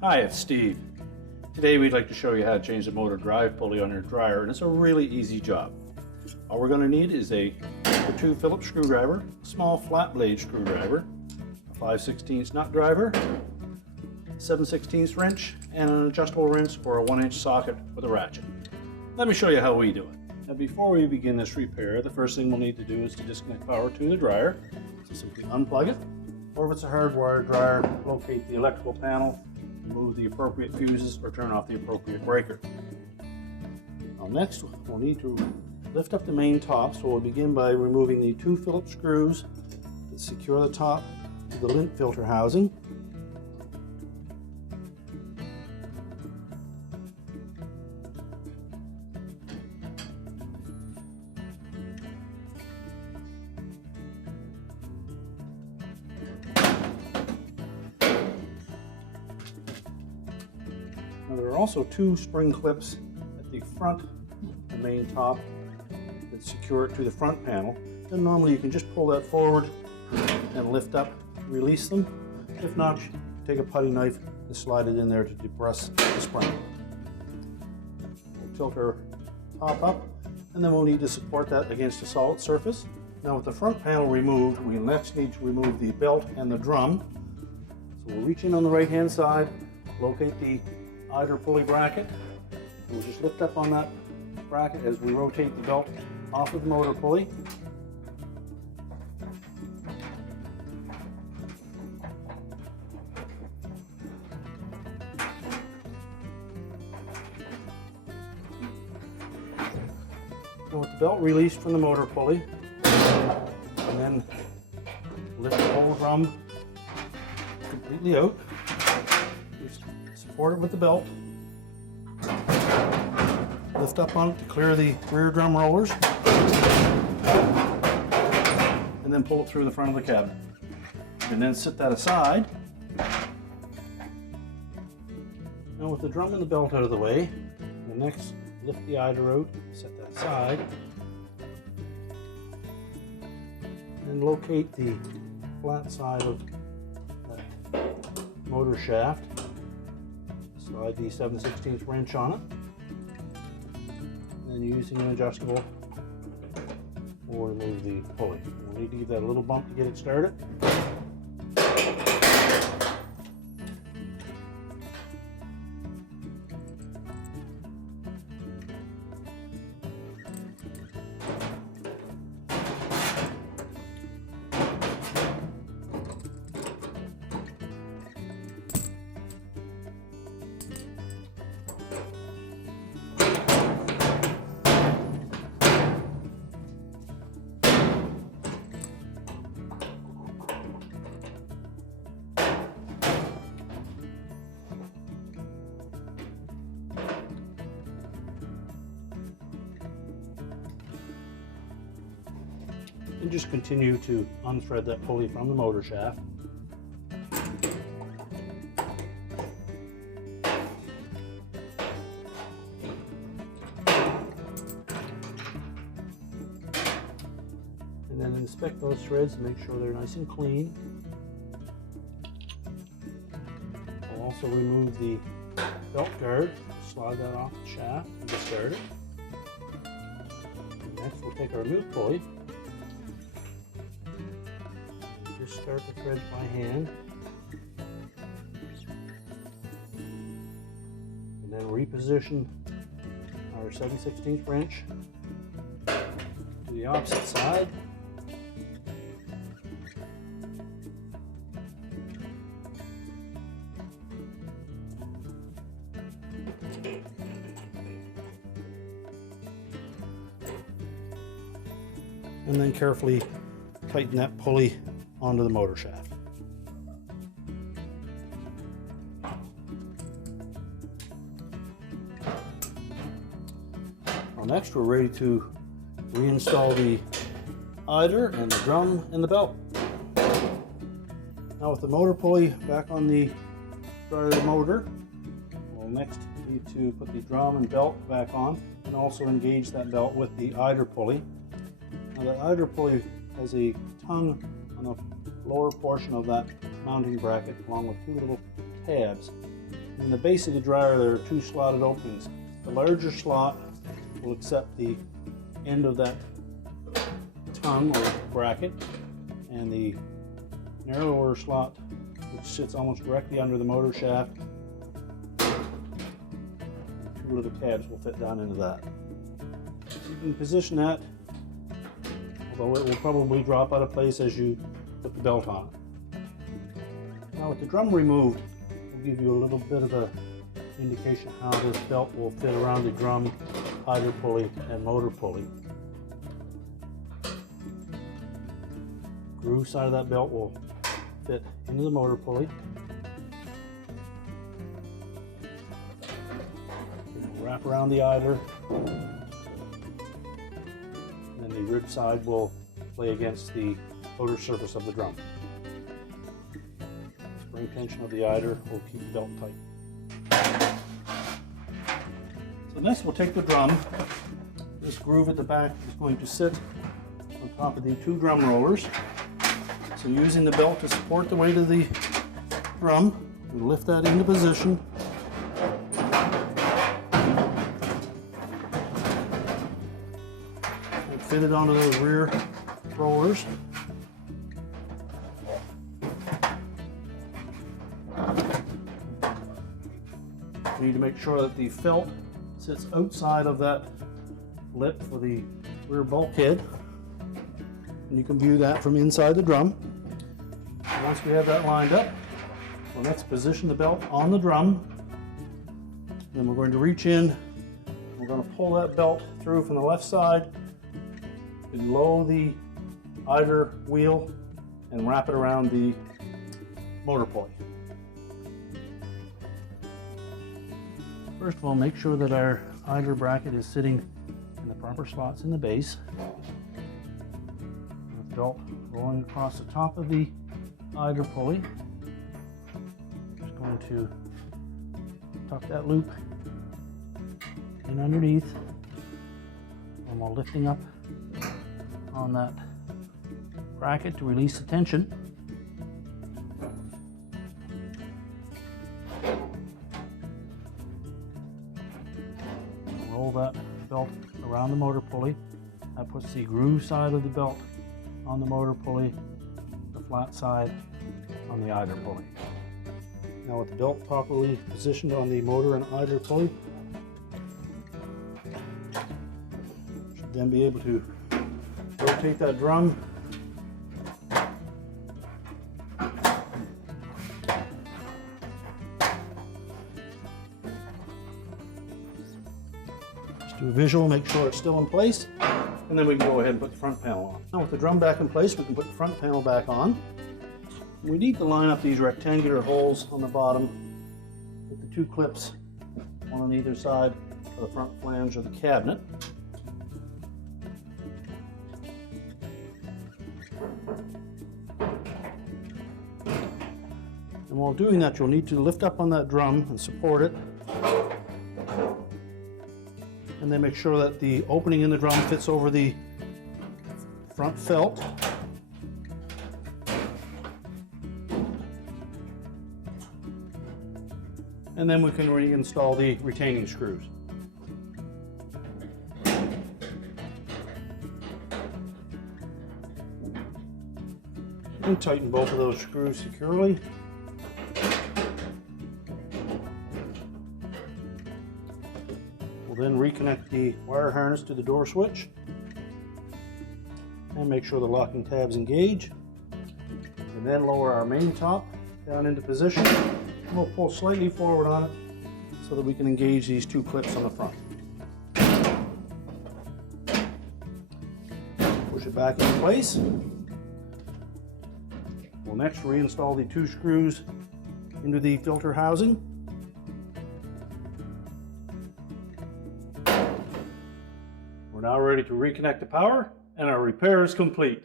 Hi, it's Steve. Today we'd like to show you how to change the motor drive pulley on your dryer, and it's a really easy job. All we're going to need is a No. 2 Phillips screwdriver, a small flat blade screwdriver, a 5/16 nut driver, 7/16 wrench, and an adjustable wrench for a 1-inch socket with a ratchet. Let me show you how we do it. Now before we begin this repair, the first thing we'll need to do is to disconnect power to the dryer. So simply unplug it, or if it's a hardwired dryer, locate the electrical panel, remove the appropriate fuses, or turn off the appropriate breaker. Now next, we'll need to lift up the main top, so we'll begin by removing the 2 Phillips screws that secure the top to the lint filter housing. Now there are also 2 spring clips at the front of the main top that secure it to the front panel. Then normally you can just pull that forward and lift up, release them. If not, take a putty knife and slide it in there to depress the spring. We'll tilt our top up, and then we'll need to support that against a solid surface. Now with the front panel removed, we next need to remove the belt and the drum. So we'll reach in on the right hand side, locate the idler pulley bracket. We'll just lift up on that bracket as we rotate the belt off of the motor pulley. Now with the belt released from the motor pulley, and then lift the whole drum completely out. Just support it with the belt. Lift up on it to clear the rear drum rollers, and then pull it through the front of the cabinet. And then set that aside. Now with the drum and the belt out of the way, we'll next lift the idler out, set that aside, and locate the flat side of that motor shaft. Slide the 7/16 wrench on it. And using an adjustable, we'll remove the pulley. We'll need to give that a little bump to get it started. And just continue to unthread that pulley from the motor shaft. And then inspect those threads and make sure they're nice and clean. I'll also remove the belt guard, slide that off the shaft and discard it. Next we'll take our new pulley. Just start the threads by hand, and then reposition our 7/16 wrench to the opposite side. And then carefully tighten that pulley onto the motor shaft. Well, next we're ready to reinstall the idler and the drum and the belt. Now with the motor pulley back on the dryer motor, we'll next need to put the drum and belt back on and also engage that belt with the idler pulley. Now the idler pulley has a tongue on the lower portion of that mounting bracket along with two little tabs. In the base of the dryer there are two slotted openings. The larger slot will accept the end of that tongue or bracket, and the narrower slot, which sits almost directly under the motor shaft, two little tabs will fit down into that. So you can position that, although it will probably drop out of place as you put the belt on. Now with the drum removed, we'll give you a little bit of an indication how this belt will fit around the drum, idler pulley, and motor pulley. Groove side of that belt will fit into the motor pulley. Wrap around the idler, and the rib side will lay against the motor surface of the drum. Spring tension of the idler will keep the belt tight. So next we'll take the drum. This groove at the back is going to sit on top of the two drum rollers. So using the belt to support the weight of the drum, we lift that into position. And fit it onto those rear rollers. We need to make sure that the felt sits outside of that lip for the rear bulkhead. And you can view that from inside the drum. And once we have that lined up, we'll next position the belt on the drum. Then we're going to reach in, we're going to pull that belt through from the left side, below the idler wheel, and wrap it around the motor pulley. First of all, make sure that our idler bracket is sitting in the proper slots in the base. With the belt rolling across the top of the idler pulley. Just going to tuck that loop in underneath, and while lifting up on that bracket to release the tension. Roll that belt around the motor pulley. That puts the groove side of the belt on the motor pulley, the flat side on the idler pulley. Now with the belt properly positioned on the motor and idler pulley, should then be able to rotate that drum do a visual, make sure it's still in place, and then we can go ahead and put the front panel on. Now with the drum back in place, we can put the front panel back on. We need to line up these rectangular holes on the bottom with the two clips, one on either side of the front flange of the cabinet. And while doing that, you'll need to lift up on that drum and support it. And then make sure that the opening in the drum fits over the front felt. And then we can reinstall the retaining screws. And tighten both of those screws securely. Then reconnect the wire harness to the door switch and make sure the locking tabs engage, and then lower our main top down into position. And we'll pull slightly forward on it so that we can engage these two clips on the front. Push it back into place. We'll next reinstall the two screws into the filter housing. We're now ready to reconnect the power, and our repair is complete.